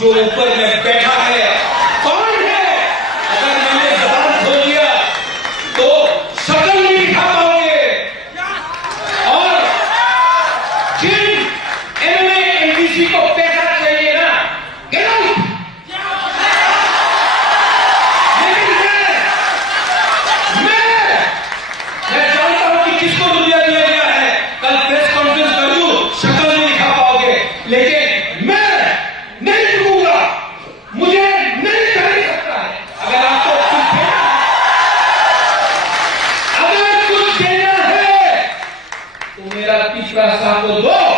जो ऊपर में बैठा है कौन है? अगर मैंने जबान खोल दिया तो शक्ल नहीं दिखा पाओगे। और जिन एमएलए एमपीसी को पैसा चाहिए ना, गेट आउट। मैं जानता हूं कि किसको रुपया दिया गया है। कल प्रेस कॉन्फ्रेंस कर दूं, शक्ल नहीं दिखा पाओगे, लेकिन मैं नहीं रुकूंगा। मुझे नहीं कर सकता है। अगर आपको कुछ देना, अगर कुछ देना है तो मेरा पिछला साथ को दो।